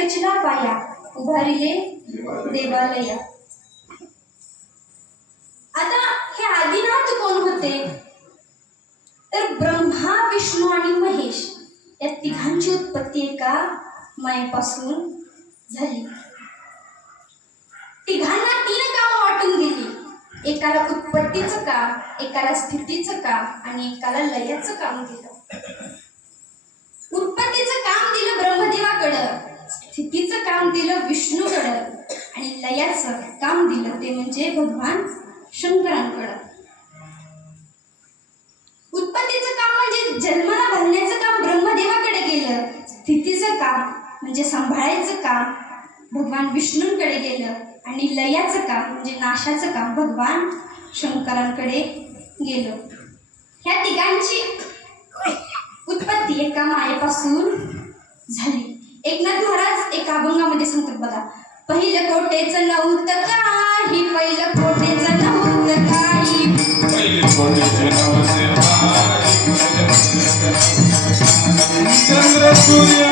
रचना पाया उभारिले देवालया. आता हे आदिनाथ कोण होते तर ब्रह्मा विष्णू आणि महेश या तिघांची उत्पत्ती एका मायेपासून झाली. तिघांना 3 कामं वाटून दिली. एकाला उत्पत्तीचं काम, एकाला स्थितीचं काम आणि एकाला लयाचं काम दिलं. उत्पत्तीचं काम दिलं ब्रह्मदेवाकडं, स्थितीचं काम दिलं विष्णूकडं आणि लयाचं काम दिलं ते म्हणजे भगवान शंकरांकडं. उत्पत्तीचं काम म्हणजे जन्माला घालण्याचं काम ब्रह्मदेवाकडे गेलं. स्थितीचं काम म्हणजे सांभाळायचं काम भगवान विष्णूंकडे गेलं आणि लयाचं काम म्हणजे नाशाचं काम भगवान शंकरांकडे गेलं. ह्या तिघांची उत्पत्ती एका मायेपासून झाली. एकनाथ महाराज एका अभंगामध्ये सांगतात बघा, पहिलं कोटेचं नव्हतं काही, पहिलं कोटेचं नव्हतं काही, चंद्र सूर्य चंद्र सूर्य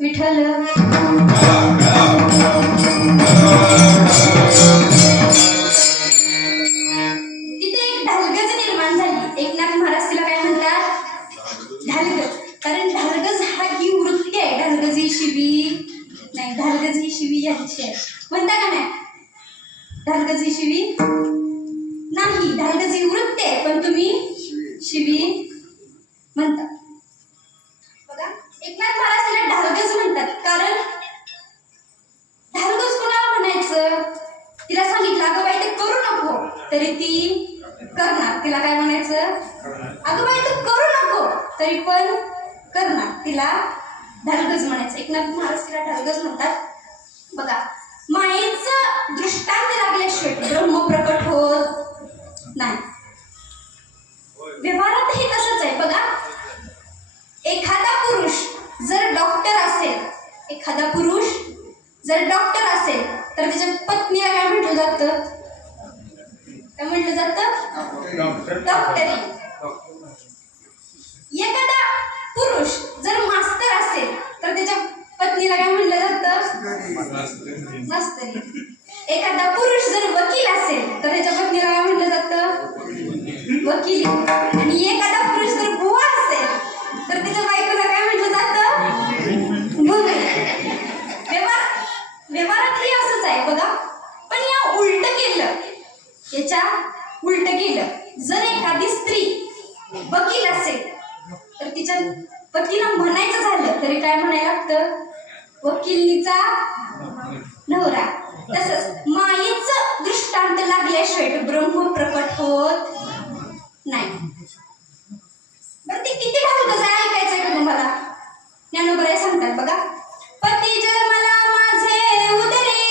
विठ्ठल तिथे एक ढालगज निर्माण झाली. एकनाथ महाराज तिला काय म्हणतात? ढालगज. कारण ढालगज हा ही वृत्ती आहे. ढालगज ही शिवी नाही, ढालगज ही शिवी यांची आहे म्हणता का नाही? ढालगज ही शिवी नाही, ढालगज ही वृत्ती आहे पण तुम्ही शिवी म्हणता. बघा एकनाथ महाराज तिला ढालगज म्हणतात कारण ढालगज कोणाला म्हणायचं? तिला सांगितलं अगं बाई ते करू नको तरी ती करणार. तिला काय म्हणायचं? अगं बाई तू करू नको तरी पण करणार. तिला ढालगज म्हणायचं. एकनाथ महाराज तिला ढालगज म्हणतात. बघा मायेचं दृष्टांत लागल्याशिवाय ब्रह्म प्रकट होत नाही. व्यवहारातही तसंच आहे. बघा एखादा पुरुष जर डॉक्टर असेल, एखादा पुरुष जर डॉक्टर असेल तर त्याच्या पत्नीला काय म्हटलं जातं? काय म्हटलं जातं? डॉक्टरी. एखादा पुरुष जर मास्तर असेल तर त्याच्या पत्नीला काय म्हटलं जातं? मास्तरी. एखादा पुरुष जर वकील असेल तर त्याच्या पत्नीला काय म्हटलं जातं? वकील. आणि एखादा पुरुष जर बुवा असेल तर त्याच्या बायकोला काय म्हटलं जातं? भुंगरी. व्यवहारातही असंच आहे बघा. पण या उलट केलं, याच्या उलट केलं. जर एखादी स्त्री वकील असेल तर तिच्या पतीला म्हणायचं झालं तरी काय म्हणायला लागतं? वकिलीचा नवरा. तसंच मायेचं दृष्टांत लागल्याशिवाय ब्रह्म प्रकट होत नाही. बरं ते किती ढालगज आहे ऐकायचंय का तुम्हाला? ज्ञानोबराय सांगतात बघा, पती जन्मला माझे उदरी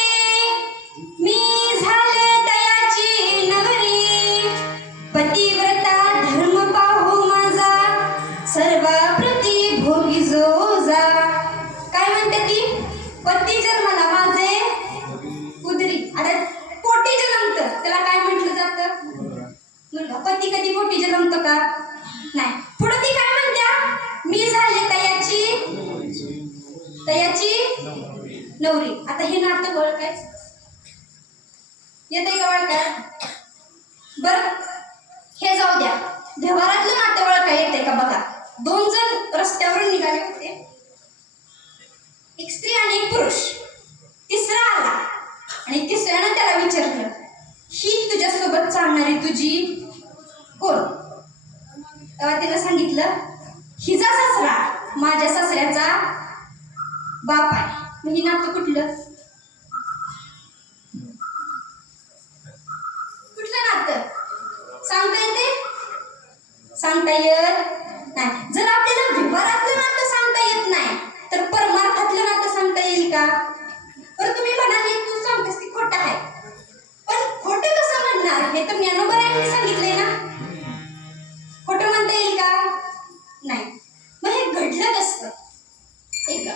ओळखायचं? येते का ओळखाय? बर, हे जाऊ द्या, व्यवहारातलं नातं ओळखाय येते का बघा. 2 जण रस्त्यावरून निघाले होते, एक स्त्री आणि एक पुरुष. तिसरा आला आणि तिसऱ्यानं त्याला विचारलं, ही तुझ्यासोबत चालणारी तुझी कोण? तेव्हा तिला सांगितलं, हिचा सासरा माझ्या सासऱ्याचा बाप आहे. मग ही नातं कुठलं? कुठलं नातं सांगता येते? सांगता येत नाही. जर आपल्याला व्यवहारातलं नातं सांगता येत नाही तर परमार्थातलं नातं सांगता येईल का? तर तुम्ही म्हणाले तू सांगतेस की खोटं आहे, पण खोटं कसं म्हणणार? हे तर ज्ञानोबरायांनी सांगितलंय ना. खोटं म्हणता येईल का? नाही. मग हे घडलं कसं? ऐका,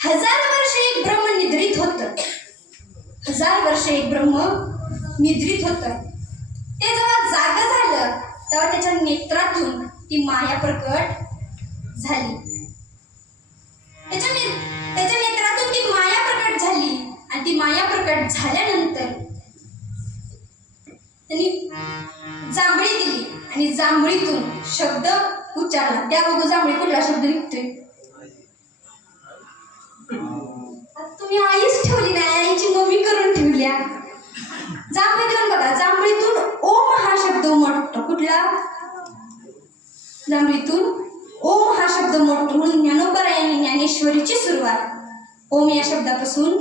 1000 वर्ष एक ब्रह्म निद्रित होतं. 1000 वर्ष एक ब्रह्म निद्रित होतं. ते जेव्हा जागं झालं तेव्हा त्याच्या नेत्रातून ती माया प्रकट झाली. त्याच्या नेत्रातून ती माया प्रकट झाली आणि ती माया प्रकट झाल्यानंतर त्यांनी जांभळी दिली आणि जांभळीतून शब्द उच्चारला. त्या बघू जांभळी कुठला शब्द निघतोय? तुम्ही आईच ठेवली नाही, आईची मम्मी करून ठेवल्या. जांभळीतून बघा, जांभळीतून ओम हा शब्द उमटतो. कुठला? जांभळीतून ओम हा शब्द उमटतो. म्हणून ज्ञानोबरायांनी ज्ञानेश्वरीची सुरुवात ओम या शब्दापासून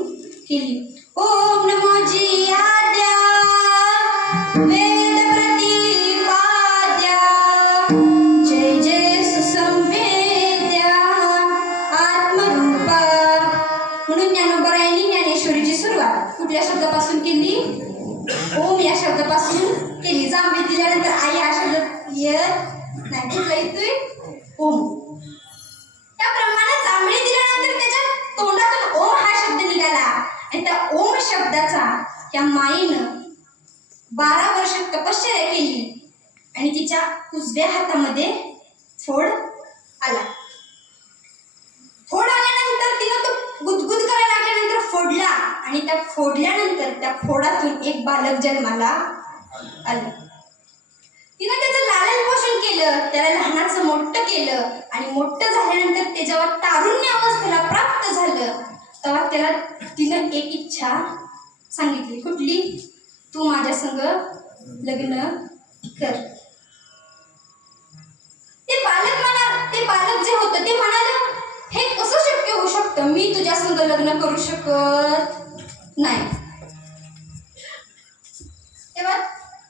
केली. ओम नमो जियाद्या वेद प्रतिपाद्या जय जय सुसंवेद्या आत्मरूपा. म्हणून ज्ञानोबरायांनी ज्ञानेश्वरीची सुरुवात कुठल्या शब्दापासून केली? ओम या शब्दापासून केली. जांभळी दिल्यानंतर आई हा शब्द येत नाही. कुठला येतोय? ओम. त्याप्रमाणे जांभळी दिल्यानंतर त्याच्या तोंडातून ओम हा शब्द निघाला आणि त्या ओम शब्दाचा त्या माईनं 12 वर्ष तपश्चर्या केली आणि तिच्या उजव्या हातामध्ये फोड आला. फोड आल्यानंतर तिनं तो गुदगुद करायला लागल्यानंतर फोडला आणि त्या फोडल्यानंतर त्या फोडातून एक बालक जन्माला आलं. तिनं त्याचं लालन पोषण केलं, त्याला लहानाचं मोठं केलं आणि मोठं झाल्यानंतर ते जेव्हा तारुण्य अवस्थेला प्राप्त झालं तेव्हा त्याला तिनं एक इच्छा सांगितली. कुठली? तू माझ्या संग लग्न कर. ते बालक जे होतं ते म्हणाले, हे कसं शक्य होऊ शकतं? मी तुझ्या संग लग्न करू शकत नाही. तेव्हा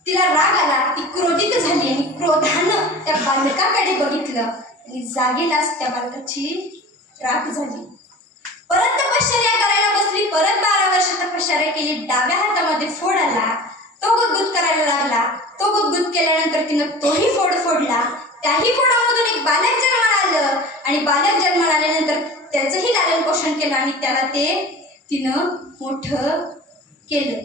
तिला राग आला, ती क्रोधित झाली आणि क्रोधानं त्या बालकाकडे बघितलं आणि जागेलाच त्या बालकाची राख झाली. परत तपश्चर्या करायला बसली. परत 12 वर्ष तपश्चर्या केली. डाव्या हातामध्ये फोड आला, तो गुदगुद करायला लागला. तो गुदगुद केल्यानंतर तिनं तोही फोड फोडला. त्याही फोडामधून एक बालक जन्माला आलं आणि बालक जन्माला आल्यानंतर त्याचंही लालन पोषण केलं आणि त्याला तिनं मोठं केलं.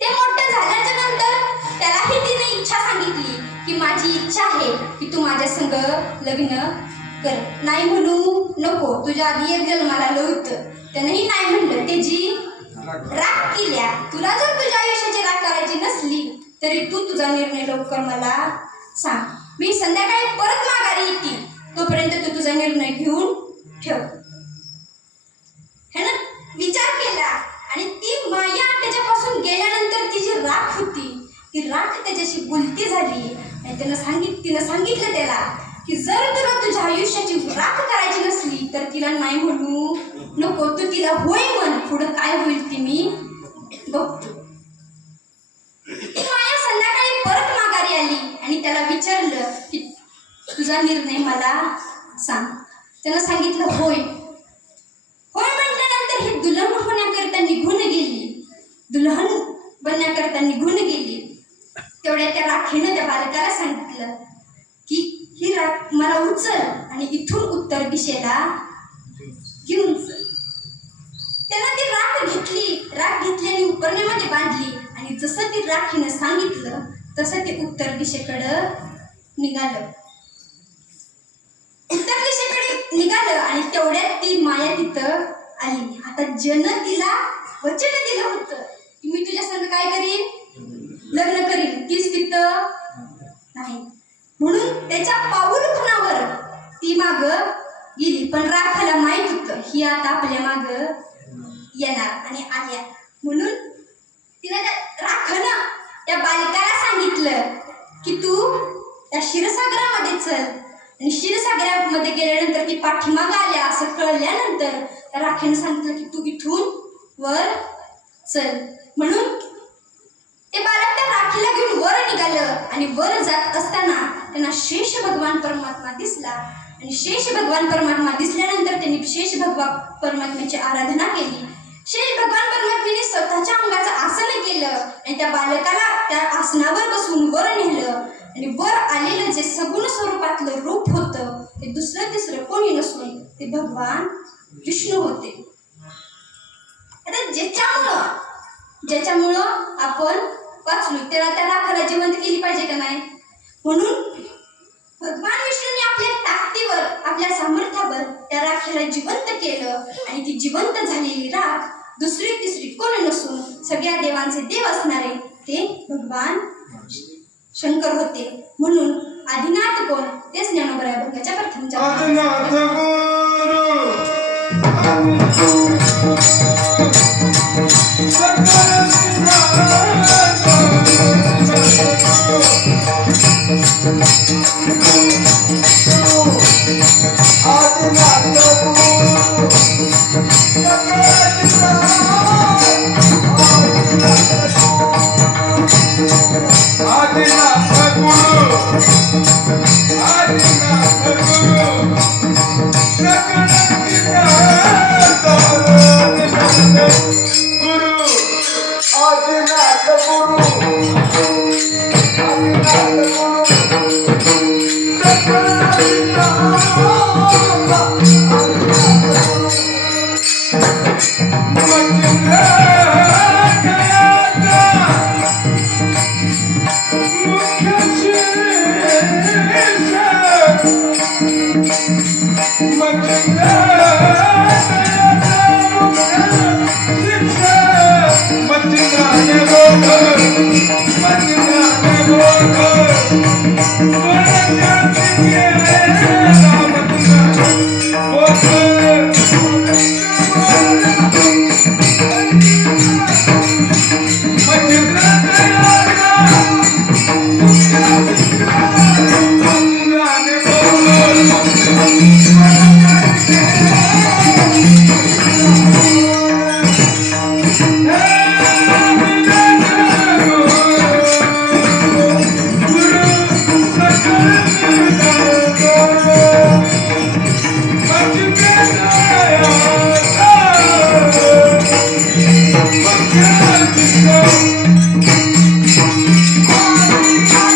ते मोठं झाल्याच्या नंतर त्यालाही तिने इच्छा सांगितली की माझी इच्छा आहे की तू माझ्या संग लग्न कर. नाही म्हणू नको, तुझ्या आधी एक जन्माला आलं होतं, त्यानंही नाही म्हणलं. त्याची राग केल्या. तुला जर तुझ्या आयुष्याची राग करायची नसली तरी तू तुझा निर्णय लवकर मला सांग. मी संध्याकाळी परत माघारी येते, तोपर्यंत तू तुझा निर्णय घेऊन ठेव. ह्यानं विचार केला आणि ती माया त्याच्यापासून गेल्यानंतर ती जी राख होती ती राख त्याच्याशी बोलती झाली आणि तिनं सांगितलं त्याला की जर तुला तुझ्या आयुष्याची राख करायची नसली तर तिला नाही म्हणू नको, तू तिला होय म्हण. पुढं काय होईल ती मी बघतो. ती माया संध्याकाळी परत माघारी आली आणि त्याला विचारलं की तुझा निर्णय मला सांग. त्यानं सांगितलं होय. होय म्हटल्यानंतर ही दुल्हन होण्याकरता निघून गेली. दुल्हन बनण्याकरता निघून गेली. तेवढ्या त्या राखीनं त्या बालकाला सांगितलं की ही राख मला उचल आणि इथून उत्तर दिशेला घेऊन चल. त्यानं ती राख घेतली आणि उपरण्यामध्ये बांधली आणि जसं ती राखीनं सांगितलं तसं ते उत्तर दिशेकडं निघालं. उत्तर दिशेकडे निघालं आणि तेवढ्यात ती माया तिथं आली. आता जन तिला वचन दिलं होतं की मी तुझ्या संग काय करीन, लग्न करीन. तीच पित्त नाही. म्हणून त्याच्या पाऊलखुणावर ती माग गेली. पण राखाला माहित होतं ही आता आपल्या माग येणार आणि आल्या. म्हणून तिने राखानं त्या बालकाला सांगितलं की तू त्या क्षीरसागरामध्ये चल. आणि क्षीरसागरामध्ये गेल्यानंतर ती पाठीमाग आल्या असं कळल्यानंतर त्या राखेनं सांगितलं की तू इथून वर चल. म्हणून ते बालक त्या राखीला घेऊन वर निघालं आणि वर जात असताना त्यांना शेष भगवान परमात्मा दिसला. आणि शेष भगवान परमात्मा दिसल्यानंतर त्यांनी शेष भगवान परमात्म्याची आराधना केली. शेष भगवान परमात्म्याने स्वतःच्या अंगाचं आसन केलं आणि त्या बालकाला त्या आसनावर बसून वर नेलं. आणि वर आलेलं जे सगुण स्वरूपातलं रूप होतं ते दुसरं तिसरं कोणी नसून ते भगवान विष्णू होते. आता ज्याच्यामुळं आपण वाचलो त्याला त्या राखाला जिवंत केली पाहिजे का नाही. म्हणून भगवान विष्णूने आपल्या ताकदीवर आपल्या सामर्थ्यावर त्या राखेला जिवंत केलं. आणि ती जिवंत झालेली राख दुसरी तिसरी कोण नसून सगळ्या देवांचे देव असणारे ते भगवान शंकर होते. म्हणून आदिनाथ कोण तेच ज्ञानोबा अभंगाच्या प्रथमच्या Adinath Guru.